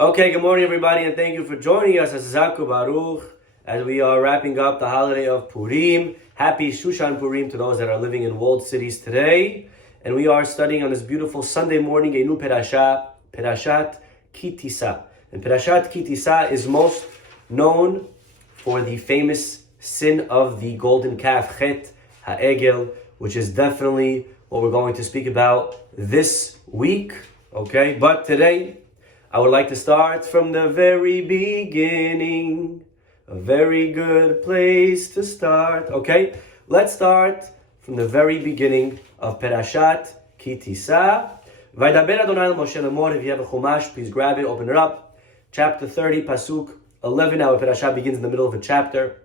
Okay, good morning everybody, and thank you for joining us as Zaku Baruch as we are wrapping up the holiday of Purim. Happy Shushan Purim to those that are living in walled cities today. And we are studying on this beautiful Sunday morning a new Perashat Tissa. And Perashat Tissa is most known for the famous sin of the golden calf, Chet HaEgel, which is definitely what we're going to speak about this week. Okay, but today I would like to start from the very beginning. A very good place to start. Okay, let's start from the very beginning of Perashat Tissa. Vaydaber Adonai el Moshe lemor. If you have a Chumash, please grab it, open it up. Chapter 30, Pasuk 11. Our Perashat begins in the middle of a chapter.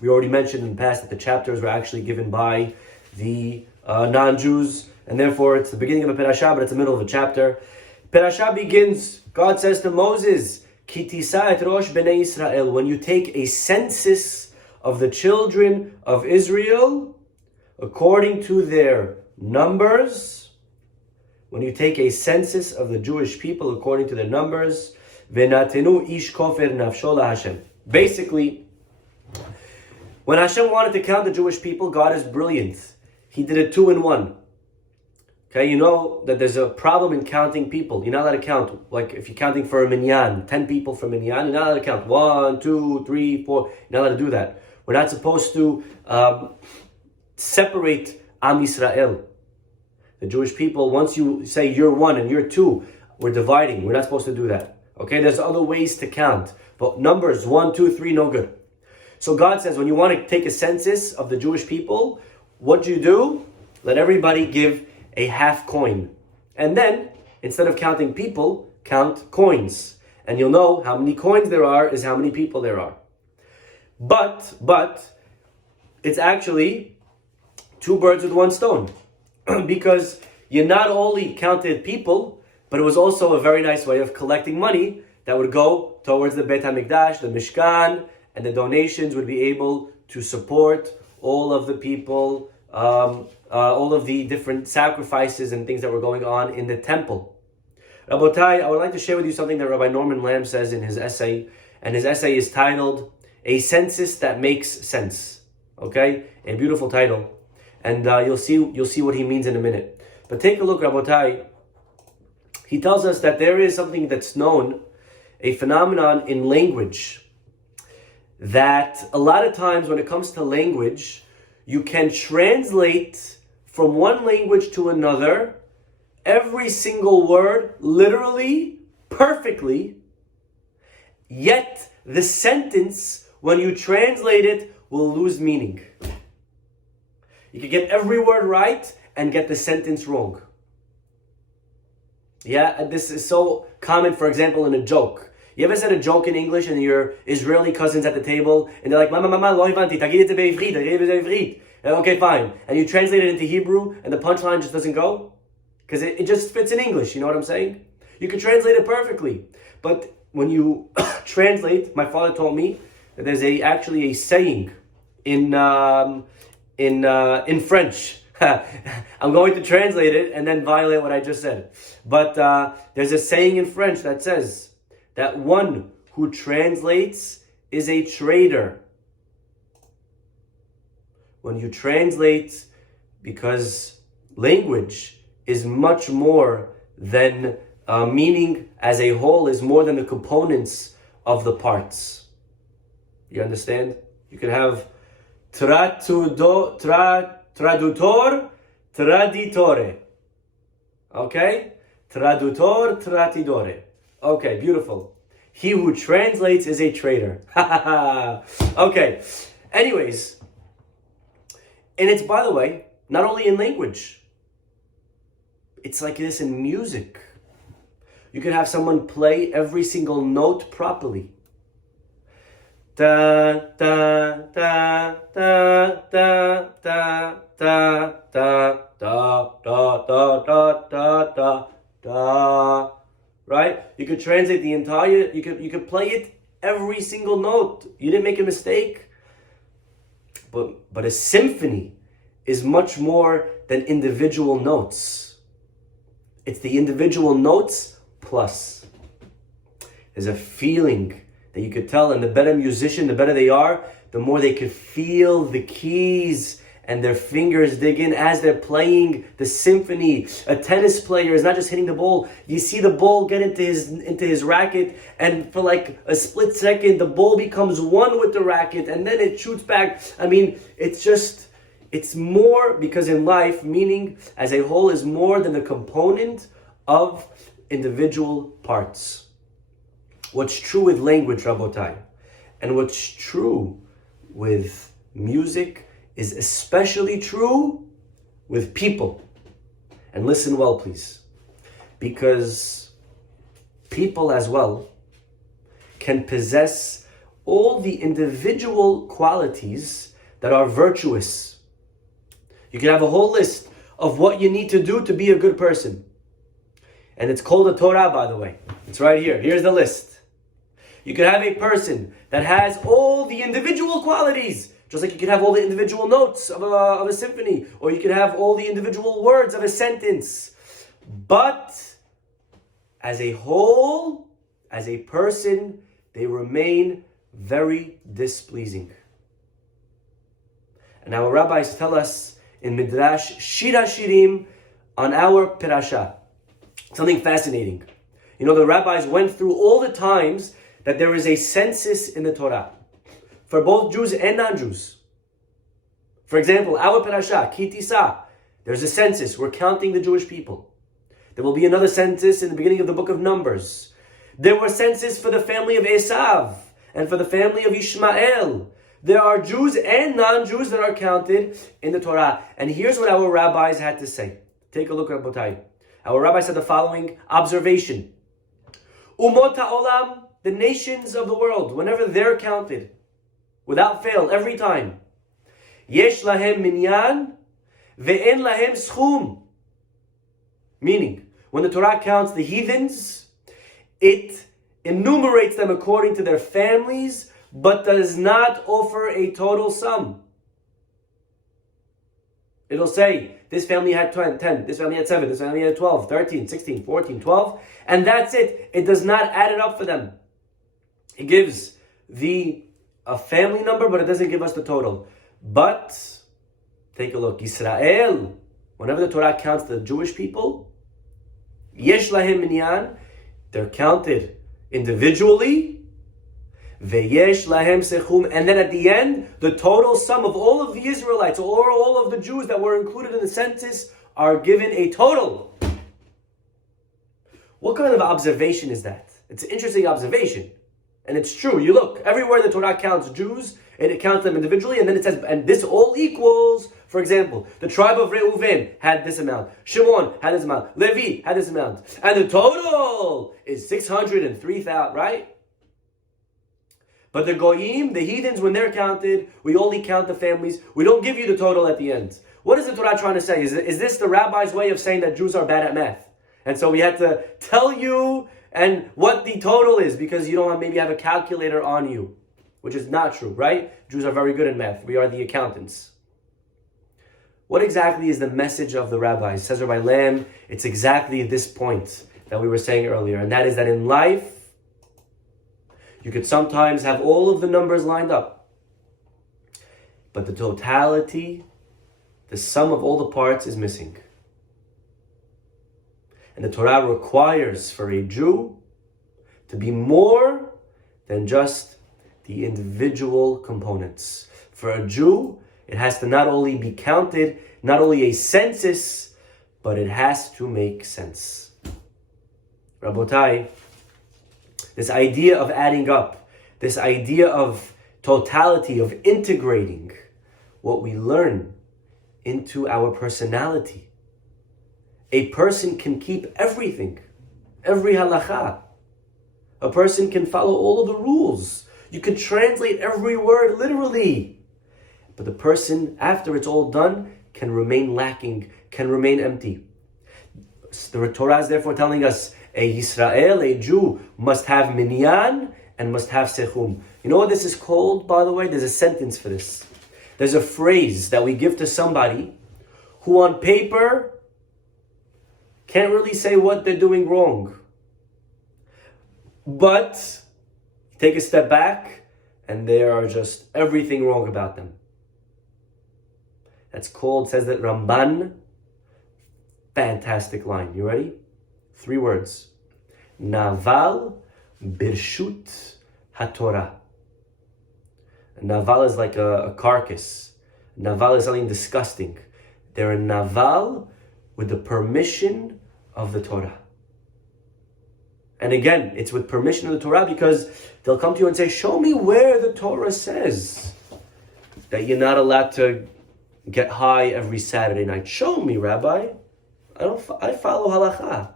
We already mentioned in the past that the chapters were actually given by the non-Jews, and therefore it's the beginning of a Perashat, but it's the middle of a chapter. Perashat begins, God says to Moses, Ki tisa et rosh bnei Israel, when you take a census of the children of Israel, according to their numbers, when you take a census of the Jewish people according to their numbers, v'natenu ish kofer nafsho laHashem. Basically, when Hashem wanted to count the Jewish people, God is brilliant. He did it 2 in 1. Okay, you know that there's a problem in counting people. You're not allowed to count. Like if you're counting for a minyan, 10 people for a minyan, you're not allowed to count 1, 2, 3, 4. You're not allowed to do that. We're not supposed to separate Am Yisrael. The Jewish people, once you say you're 1 and you're 2, we're dividing. We're not supposed to do that. Okay, there's other ways to count. But numbers 1, 2, 3, no good. So God says when you want to take a census of the Jewish people, what do you do? Let everybody give a half coin. And then, instead of counting people, count coins. And you'll know how many coins there are is how many people there are. But, it's actually 2 birds with 1 stone. Because you not only counted people, but it was also a very nice way of collecting money that would go towards the Beit HaMikdash, the Mishkan, and the donations would be able to support all of the people, all of the different sacrifices and things that were going on in the temple. Rabotai, I would like to share with you something that Rabbi Norman Lamb says in his essay, and his essay is titled, A Census That Makes Sense. Okay? A beautiful title. And you'll see what he means in a minute. But take a look, Rabotai. He tells us that there is something that's known, a phenomenon in language, that a lot of times when it comes to language, you can translate from one language to another every single word literally, perfectly, yet the sentence, when you translate it, will lose meaning. You can get every word right and get the sentence wrong. Yeah, this is so common, for example, in a joke. You ever said a joke in English and your Israeli cousins at the table and they're like, Mama, lo hivanti, tagid et be'ivrit. Okay, fine. And you translate it into Hebrew and the punchline just doesn't go? Because it just fits in English, you know what I'm saying? You can translate it perfectly. But when you translate, my father told me that there's actually a saying in French. I'm going to translate it and then violate what I just said. But there's a saying in French that says that one who translates is a traitor. When you translate, because language is much more than meaning as a whole, is more than the components of the parts. You understand? You can have tradutor, traditore. Okay? Tradutor, traditore. Okay, beautiful. He who translates is a traitor. Okay. Anyways, and it's, by the way, not only in language. It's like this in music. You can have someone play every single note properly. Da da da da da da da da da da da da da da. Right? You could translate the entire. You could play it every single note. You didn't make a mistake. But a symphony is much more than individual notes. It's the individual notes plus. There's a feeling that you could tell, and the better musician, the better they are, the more they could feel the keys and their fingers dig in as they're playing the symphony. A tennis player is not just hitting the ball. You see the ball get into his racket, and for like a split second, the ball becomes one with the racket, and then it shoots back. I mean, it's more, because in life, meaning as a whole is more than the component of individual parts. What's true with language, Rabotai, and what's true with music is especially true with people. And listen well, please, because people as well can possess all the individual qualities that are virtuous. You can have a whole list of what you need to do to be a good person. And it's called a Torah, by the way. It's right here. Here's the list. You could have a person that has all the individual qualities, just like you could have all the individual notes of a symphony, or you could have all the individual words of a sentence. But as a whole, as a person, they remain very displeasing. And our rabbis tell us in Midrash Shir HaShirim on our Pirasha something fascinating. You know, the rabbis went through all the times that there is a census in the Torah for both Jews and non-Jews. For example, our Parasha, Tissa, there's a census. We're counting the Jewish people. There will be another census in the beginning of the book of Numbers. There were census for the family of Esav and for the family of Ishmael. There are Jews and non-Jews that are counted in the Torah. And here's what our rabbis had to say. Take a look at Rabotai. Our rabbi said the following observation. Umot ha'olam, the nations of the world, whenever they're counted, without fail, every time, yesh lahem minyan ve'en lahem schum. Meaning, when the Torah counts the heathens, it enumerates them according to their families, but does not offer a total sum. It'll say, this family had 10, this family had 7, this family had 12, 13, 16, 14, 12, and that's it. It does not add it up for them. It gives a family number, but it doesn't give us the total. But, take a look, Israel, whenever the Torah counts the Jewish people, yesh lahem minyan, they're counted individually, veyesh lahem sechum, and then at the end, the total sum of all of the Israelites, or all of the Jews that were included in the census, are given a total. What kind of observation is that? It's an interesting observation. And it's true. You look, everywhere the Torah counts Jews, and it counts them individually, and then it says, and this all equals, for example, the tribe of Reuven had this amount, Shimon had this amount, Levi had this amount, and the total is 603,000, right? But the Goyim, the heathens, when they're counted, we only count the families. We don't give you the total at the end. What is the Torah trying to say? Is this the rabbi's way of saying that Jews are bad at math? And so we had to tell you and what the total is because you don't maybe have a calculator on you, which is not true, right? Jews are very good in math. We are the accountants. What exactly is the message of the rabbis? Says Rabbi Lamb, it's exactly this point that we were saying earlier, and that is that in life, you could sometimes have all of the numbers lined up, but the totality, the sum of all the parts is missing. And the Torah requires for a Jew to be more than just the individual components. For a Jew, it has to not only be counted, not only a census, but it has to make sense. Rabotai, this idea of adding up, this idea of totality, of integrating what we learn into our personality. A person can keep everything, every halacha. A person can follow all of the rules. You can translate every word literally. But the person, after it's all done, can remain lacking, can remain empty. The Torah is therefore telling us a Yisrael, a Jew, must have minyan and must have sechum. You know what this is called, by the way? There's a sentence for this. There's a phrase that we give to somebody who on paper can't really say what they're doing wrong. But take a step back, and there are just everything wrong about them. That's called, says that Ramban, fantastic line. You ready? 3 words. Naval birshut haTorah. Naval is like a carcass. Naval is something disgusting. They're a naval with the permission of the Torah. And again, it's with permission of the Torah because they'll come to you and say, show me where the Torah says that you're not allowed to get high every Saturday night. Show me, Rabbi. I follow halacha.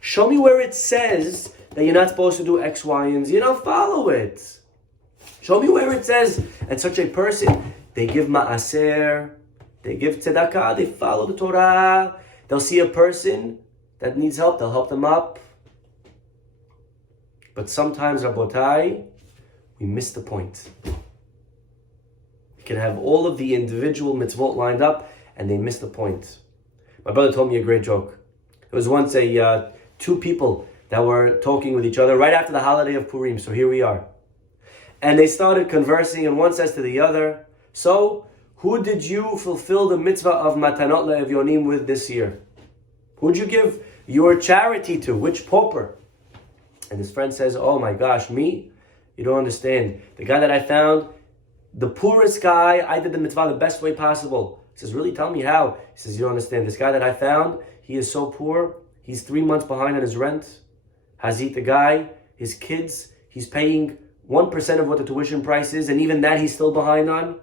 Show me where it says that you're not supposed to do X, Y, and Z. You don't follow it. Show me where it says, and such a person, they give ma'aser, they give tzedakah, they follow the Torah. They'll see a person that needs help, they'll help them up. But sometimes, Rabotai, we miss the point. You can have all of the individual mitzvot lined up, and they miss the point. My brother told me a great joke. There was once two people that were talking with each other right after the holiday of Purim. So here we are. And they started conversing, and one says to the other, so, who did you fulfill the mitzvah of Matanot LeEvyonim with this year? Who'd you give your charity to? Which pauper? And his friend says, oh my gosh, me? You don't understand. The guy that I found, the poorest guy, I did the mitzvah the best way possible. He says, really? Tell me how. He says, you don't understand. This guy that I found, he is so poor. He's 3 months behind on his rent. Hazit, the guy, his kids, he's paying 1% of what the tuition price is, and even that he's still behind on.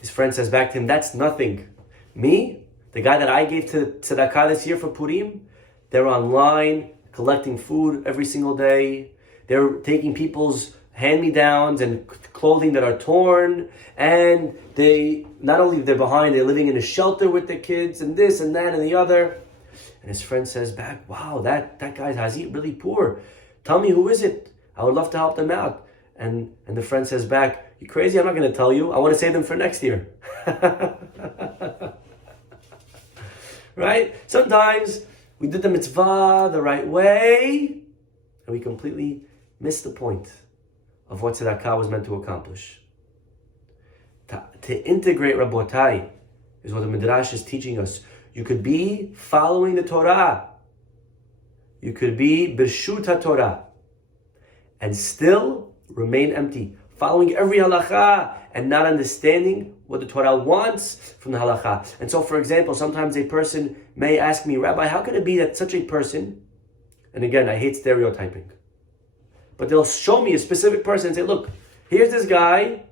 His friend says back to him, that's nothing. Me, the guy that I gave to tzedakah this year for Purim, they're online collecting food every single day. They're taking people's hand-me-downs and clothing that are torn, and they, not only they're behind, they're living in a shelter with their kids, and this and that and the other. And his friend says back, wow, that guy's Hazit really poor. Tell me, who is it? I would love to help them out. And the friend says back, you crazy? I'm not going to tell you. I want to save them for next year. Right? Sometimes we did the mitzvah the right way, and we completely missed the point of what tzedakah was meant to accomplish. To integrate Rabotai is what the Midrash is teaching us. You could be following the Torah. You could be Birshut HaTorah and still remain empty, following every halacha and not understanding what the Torah wants from the halacha. And so, for example, sometimes a person may ask me, Rabbi, how can it be that such a person, and again, I hate stereotyping, but they'll show me a specific person and say, look, here's this guy,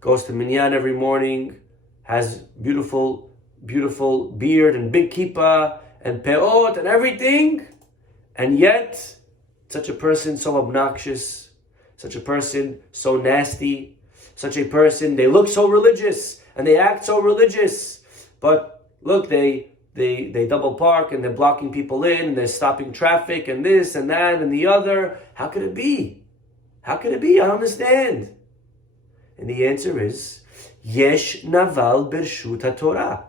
goes to minyan every morning, has beautiful beard and big kippah and peot and everything, and yet such a person so obnoxious, such a person so nasty, such a person, they look so religious and they act so religious, but look, they double park and they're blocking people in and they're stopping traffic and this and that and the other. How could it be? How could it be? I don't understand. And the answer is, Yesh Naval Birshut HaTorah.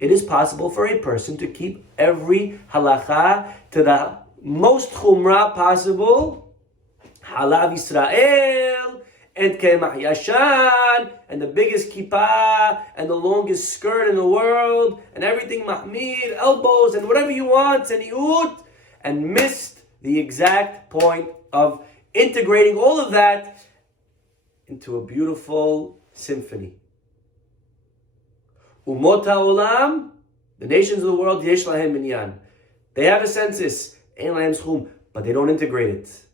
It is possible for a person to keep every halacha to the most chumrah possible. Halav Yisrael, and Kemach Yashan, and the biggest kippah, and the longest skirt in the world, and everything mahmir, elbows, and whatever you want, tzeniut, and missed the exact point of integrating all of that into a beautiful symphony. Umot ha'olam, the nations of the world, yesh lahem minyan. They have a census, ein lahem schum, but they don't integrate it.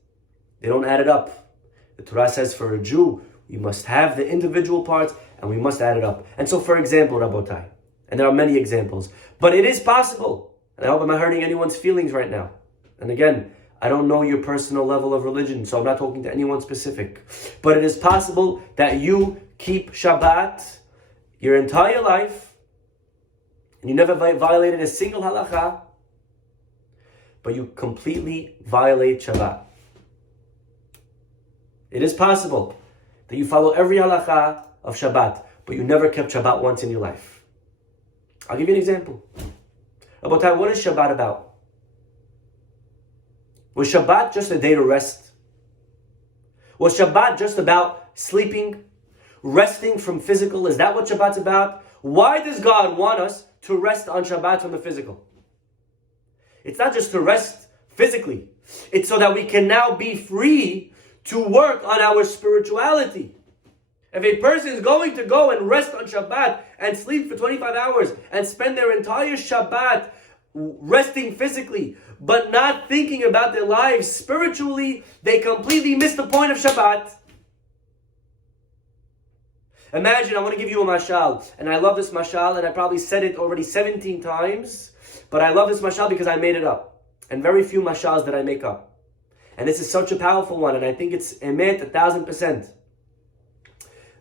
They don't add it up. The Torah says for a Jew, we must have the individual parts and we must add it up. And so, for example, Rabotai, and there are many examples, but it is possible, and I hope I'm not hurting anyone's feelings right now. And again, I don't know your personal level of religion, so I'm not talking to anyone specific. But it is possible that you keep Shabbat your entire life, and you never violated a single halacha, but you completely violate Shabbat. It is possible that you follow every halacha of Shabbat, but you never kept Shabbat once in your life. I'll give you an example. Rabotai, what is Shabbat about? Was Shabbat just a day to rest? Was Shabbat just about sleeping, resting from physical? Is that what Shabbat's about? Why does God want us to rest on Shabbat from the physical? It's not just to rest physically. It's so that we can now be free to work on our spirituality. If a person is going to go and rest on Shabbat and sleep for 25 hours and spend their entire Shabbat resting physically, but not thinking about their lives spiritually, they completely miss the point of Shabbat. Imagine, I want to give you a mashal, and I love this mashal, and I probably said it already 17 times, but I love this mashal because I made it up. And very few mashals that I make up. And this is such a powerful one, and I think it's emet 1,000%.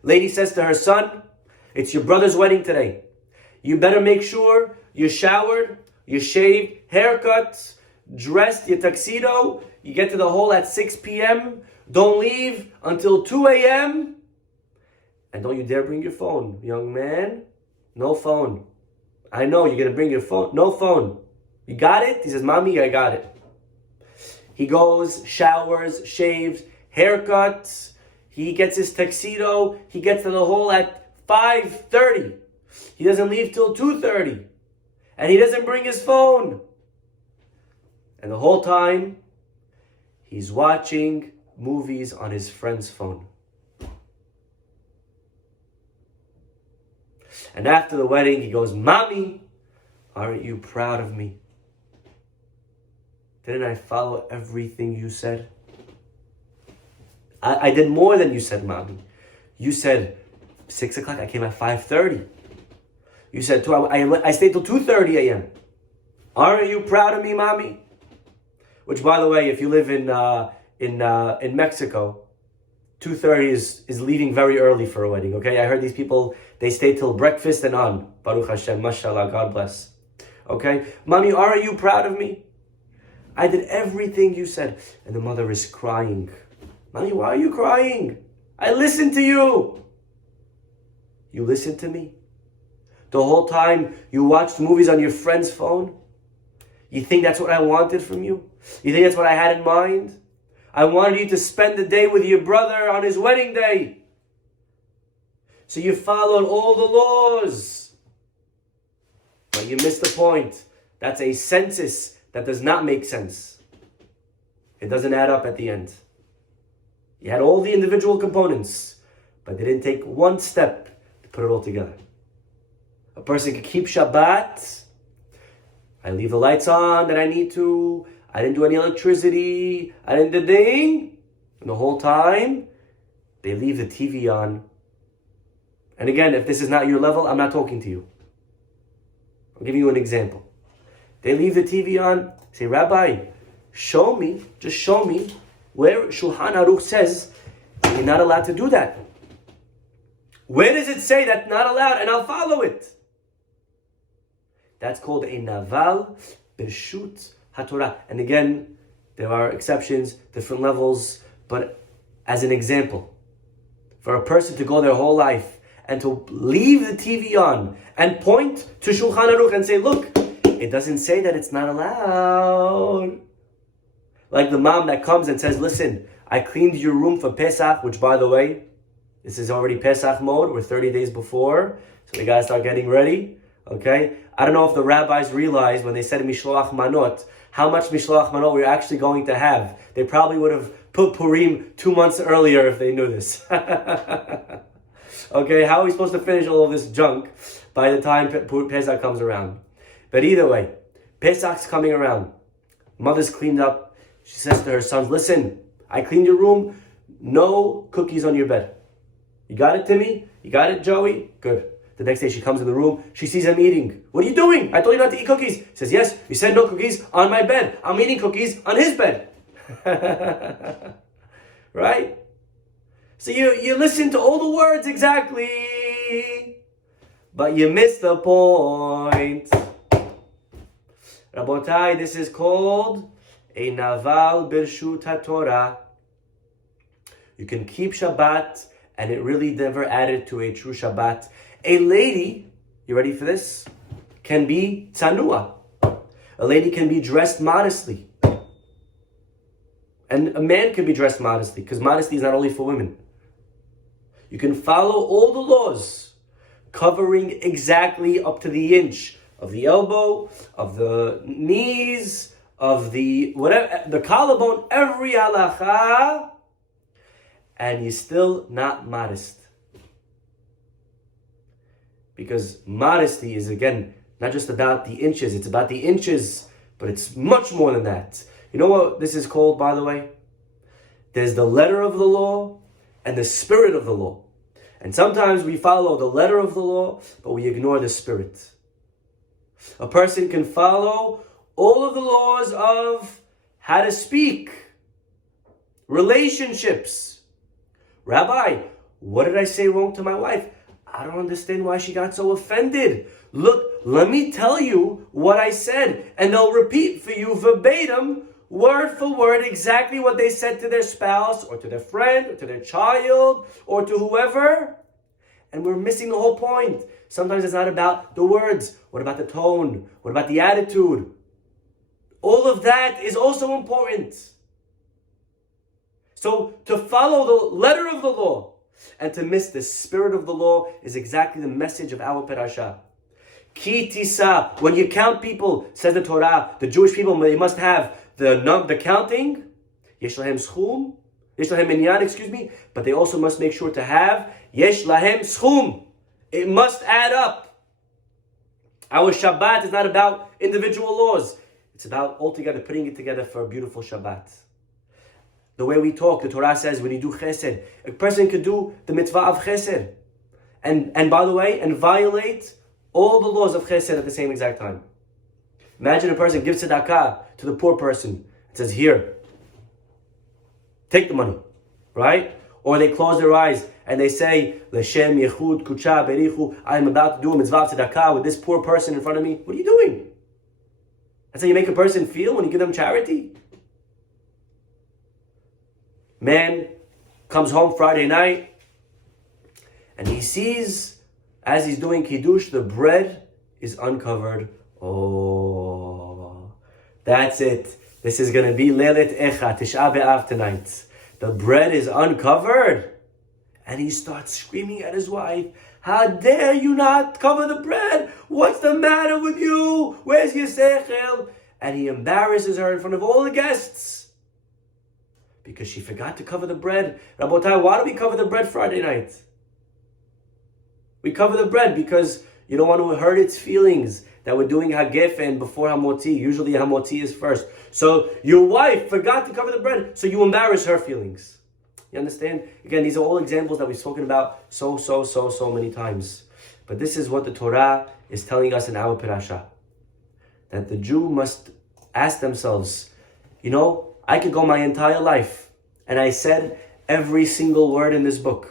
Lady says to her son, it's your brother's wedding today. You better make sure you're showered, you're shaved, haircut, dressed, your tuxedo. You get to the hall at 6 p.m. Don't leave until 2 a.m. And don't you dare bring your phone, young man. No phone. I know you're going to bring your phone. No phone. You got it? He says, Mommy, I got it. He goes, showers, shaves, haircuts. He gets his tuxedo. He gets to the hall at 5:30. He doesn't leave till 2:30. And he doesn't bring his phone. And the whole time, he's watching movies on his friend's phone. And after the wedding, he goes, Mommy, aren't you proud of me? Didn't I follow everything you said? I did more than you said, Mommy. You said 6 o'clock, I came at 5:30. You said I stayed till 2:30 a.m. Aren't you proud of me, Mommy? Which, by the way, if you live in Mexico, 2:30 is leaving very early for a wedding, okay? I heard these people, they stay till breakfast and on. Baruch Hashem, mashallah, God bless. Okay? Mommy, aren't you proud of me? I did everything you said. And the mother is crying. Mommy, why are you crying? I listened to you. You listened to me? The whole time you watched movies on your friend's phone? You think that's what I wanted from you? You think that's what I had in mind? I wanted you to spend the day with your brother on his wedding day. So you followed all the laws. But you missed the point. That's a census that does not make sense. It doesn't add up at the end. You had all the individual components, but they didn't take one step to put it all together. A person could keep Shabbat. I leave the lights on that I need to. I didn't do any electricity. I didn't do ding. And the whole time, they leave the TV on. And again, if this is not your level, I'm not talking to you. I'll give you an example. They leave the TV on. Say, Rabbi, show me, just show me where Shulchan Aruch says you're not allowed to do that. Where does it say that's not allowed? And I'll follow it. That's called a naval b'shut haTorah. And again, there are exceptions, different levels, but as an example, for a person to go their whole life and to leave the TV on and point to Shulchan Aruch and say, look, it doesn't say that it's not allowed. Like the mom that comes and says, listen, I cleaned your room for Pesach, which, by the way, this is already Pesach mode. We're 30 days before, so we got to start getting ready. Okay? I don't know if the rabbis realized when they said Mishloach Manot, how much Mishloach Manot we're actually going to have. They probably would have put Purim 2 months earlier if they knew this. Okay, how are we supposed to finish all of this junk by the time Pesach comes around? But either way, Pesach's coming around. Mother's cleaned up. She says to her sons, listen, I cleaned your room. No cookies on your bed. You got it, Timmy? You got it, Joey? Good. The next day she comes in the room. She sees him eating. What are you doing? I told you not to eat cookies. He says, yes, you said no cookies on my bed. I'm eating cookies on his bed. Right? So you listen to all the words exactly, but you miss the point. Rabotai, this is called a naval b'shut haTorah. You can keep Shabbat, and it really never added to a true Shabbat. A lady, you ready for this? Can be tzanua. A lady can be dressed modestly. And a man can be dressed modestly, because modesty is not only for women. You can follow all the laws, covering exactly up to the inch of the elbow, of the knees, of the whatever, the collarbone, every halacha, and you're still not modest. Because modesty is, again, not just about the inches, it's about the inches, but it's much more than that. You know what this is called, by the way? There's the letter of the law and the spirit of the law. And sometimes we follow the letter of the law, but we ignore the spirit. A person can follow all of the laws of how to speak, relationships. Rabbi, what did I say wrong to my wife? I don't understand why she got so offended. Look, let me tell you what I said. And they'll repeat for you verbatim, word for word, exactly what they said to their spouse, or to their friend, or to their child, or to whoever. And we're missing the whole point. Sometimes it's not about the words. What about the tone? What about the attitude? All of that is also important. So to follow the letter of the law and to miss the spirit of the law is exactly the message of our parasha. Ki Tissa, when you count people, says the Torah, the Jewish people, they must have the counting, yesh lahem schum, yesh lahem minyan, but they also must make sure to have yesh lahem schum. It must add up. Our Shabbat is not about individual laws. It's about altogether putting it together for a beautiful Shabbat. The way we talk, the Torah says when you do chesed, a person could do the mitzvah of chesed. And by the way, and violate all the laws of chesed at the same exact time. Imagine a person gives tzedakah to the poor person and says, here, take the money, right? Or they close their eyes and they say, L'shem yechud kucha berichu, I am about to do a mitzvah of tzedakah with this poor person in front of me. What are you doing? That's how you make a person feel when you give them charity? Man comes home Friday night and he sees, as he's doing kiddush, the bread is uncovered. Oh, that's it. This is going to be Leilet Echa, Tisha B'Av tonight. The bread is uncovered. And he starts screaming at his wife, how dare you not cover the bread? What's the matter with you? Where's your sechel? And he embarrasses her in front of all the guests. Because she forgot to cover the bread. Rabotai, why do we cover the bread Friday night? We cover the bread because you don't want to hurt its feelings that we're doing Hagefen before Hamoti. Usually Hamoti is first. So your wife forgot to cover the bread, so you embarrass her feelings. You understand? Again, these are all examples that we've spoken about so many times. But this is what the Torah is telling us in our parasha. That the Jew must ask themselves, I could go my entire life, and I said every single word in this book.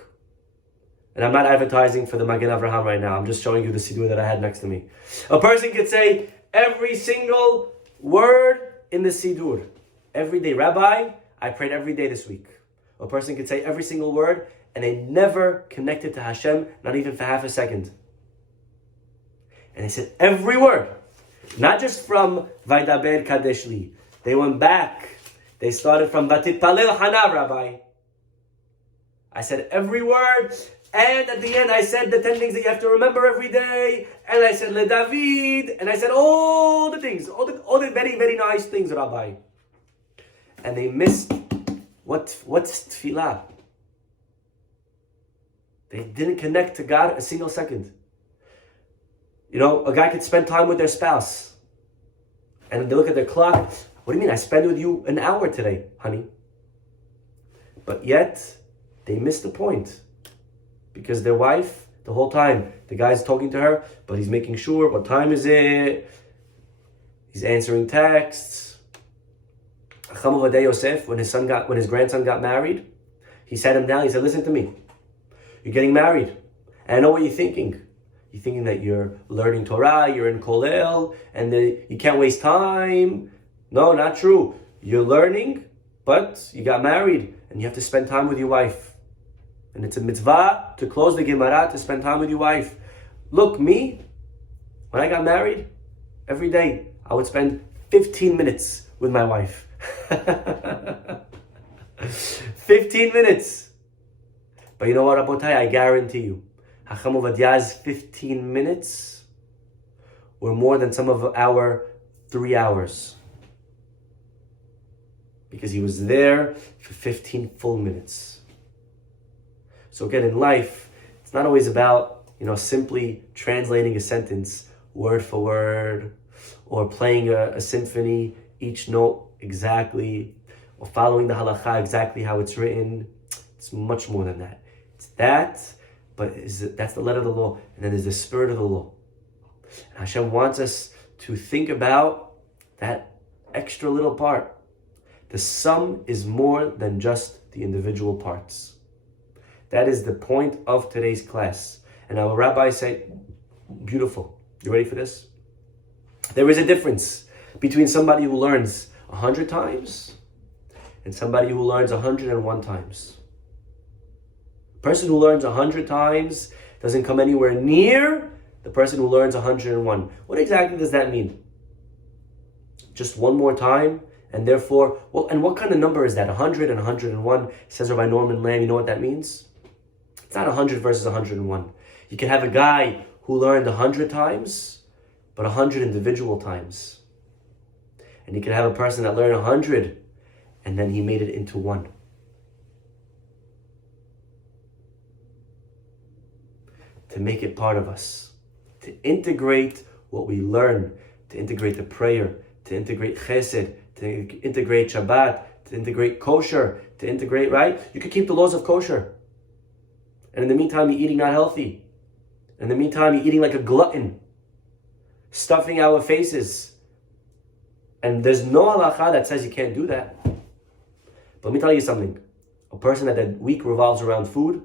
And I'm not advertising for the Magen Avraham right now. I'm just showing you the siddur that I had next to me. A person could say every single word in the siddur. Every day. Rabbi, I prayed every day this week. A person could say every single word, and they never connected to Hashem, not even for half a second. And they said every word. Not just from Vaidaber Kadeshli. They went back. They started from Batit Palel Hana, Rabbi. I said every word, and at the end I said the 10 things that you have to remember every day, and I said Le David, and I said all the things, all the very, very nice things, Rabbi. And they missed what's tefillah. They didn't connect to God a single second. A guy could spend time with their spouse, and they look at their clock. What do you mean? I spent with you an hour today, honey. But yet, they missed the point. Because their wife, the whole time, the guy's talking to her, but he's making sure, what time is it? He's answering texts. Chacham Ovadia Yosef, when his grandson got married, he sat him down, he said, listen to me. You're getting married. And I know what you're thinking. You're thinking that you're learning Torah, you're in Kolel, and you can't waste time. No, not true. You're learning, but you got married, and you have to spend time with your wife. And it's a mitzvah to close the Gemara to spend time with your wife. Look, me, when I got married, every day I would spend 15 minutes with my wife. 15 minutes. But you know what, Rabotai? I guarantee you, Hacham Ovadiah's 15 minutes were more than some of our 3 hours. Because he was there for 15 full minutes. So again, in life, it's not always about, simply translating a sentence word for word, or playing a symphony, each note exactly, or following the halakha exactly how it's written. It's much more than that. It's that, but that's the letter of the law, and then there's the spirit of the law. And Hashem wants us to think about that extra little part. The sum is more than just the individual parts. That is the point of today's class. And our rabbis say, beautiful. You ready for this? There is a difference between somebody who learns 100 times and somebody who learns 101 times. The person who learns 100 times doesn't come anywhere near the person who learns 101. What exactly does that mean? Just one more time, and therefore, and what kind of number is that? 100 and 101, says Rabbi Norman Lamb. You know what that means? It's not 100 versus 101. You can have a guy who learned 100 times, but 100 individual times. And you can have a person that learned 100, and then he made it into one. To make it part of us. To integrate what we learn. To integrate the prayer. To integrate chesed. To integrate Shabbat. To integrate kosher. To integrate, right? You could keep the laws of kosher. And in the meantime, you're eating not healthy. In the meantime, you're eating like a glutton. Stuffing our faces. And there's no halakha that says you can't do that. But let me tell you something. A person that week revolves around food,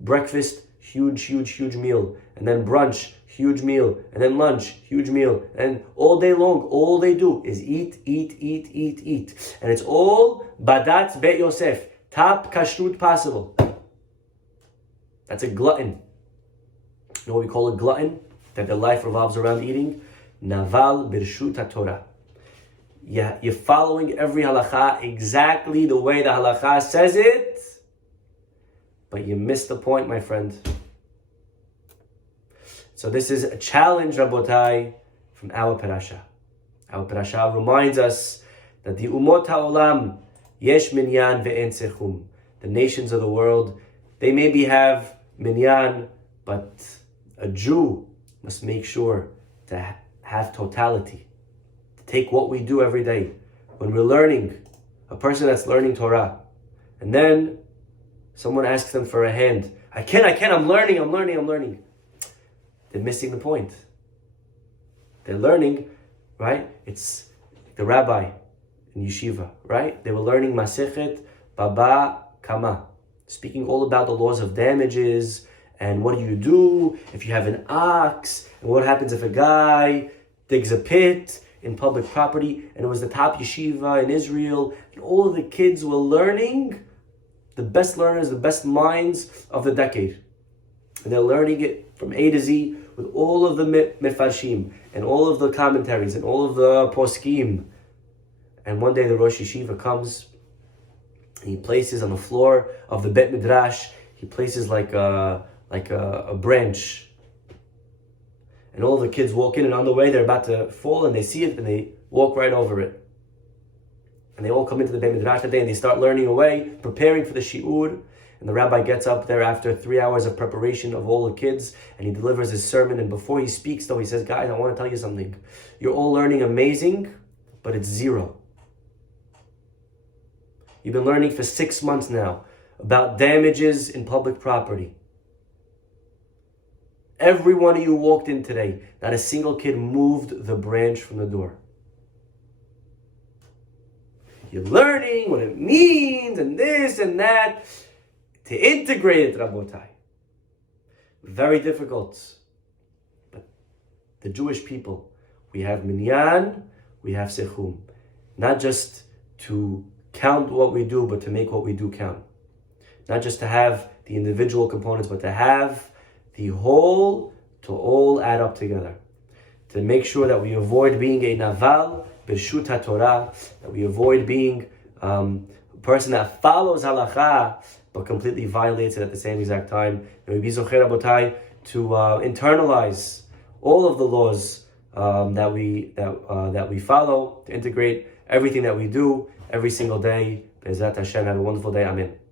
breakfast, huge meal. And then brunch, huge meal. And then lunch, huge meal. And all day long, all they do is eat. And it's all badat bet Yosef. Top kashrut possible. That's a glutton. You know what we call a glutton? That their life revolves around eating? Naval birshut HaTorah. Yeah, you're following every halakha exactly the way the halakha says it, but you missed the point, my friend. So this is a challenge, Rabotai, from our parasha. Our parasha reminds us that the umot ha'olam yesh minyan ve'en sechum. The nations of the world, they maybe have minyan, but a Jew must make sure to have totality. To take what we do every day. When we're learning, a person that's learning Torah, and then someone asks them for a hand. I can't, I'm learning. They're missing the point. They're learning, right? It's the rabbi in yeshiva, right? They were learning Masechet Baba Kama, speaking all about the laws of damages, and what do you do if you have an ox, and what happens if a guy digs a pit in public property. And it was the top yeshiva in Israel, and all of the kids were learning, the best learners, the best minds of the decade. And they're learning it from A to Z with all of the mefarshim, and all of the commentaries, and all of the poskim. And one day the Rosh Yeshiva comes, and he places on the floor of the Bet Midrash, he places like a branch. And all the kids walk in, and on the way they're about to fall, and they see it, and they walk right over it. And they all come into the Bet Midrash that day, and they start learning away, preparing for the shi'ur. And the rabbi gets up there after 3 hours of preparation of all the kids, and he delivers his sermon. And before he speaks, though, he says, guys, I want to tell you something. You're all learning amazing, but it's zero. You've been learning for 6 months now about damages in public property. Every one of you walked in today. Not a single kid moved the branch from the door. You're learning what it means and this and that. To integrate it, Rabotai. Very difficult. But the Jewish people, we have minyan, we have sechum. Not just to count what we do, but to make what we do count. Not just to have the individual components, but to have the whole to all add up together. To make sure that we avoid being a naval, b'shut HaTorah, that we avoid being person that follows halacha but completely violates it at the same exact time. May we be zocher, Rabotai, to internalize all of the laws that we follow, to integrate everything that we do every single day. Be'ezrat Hashem, have a wonderful day. Amen.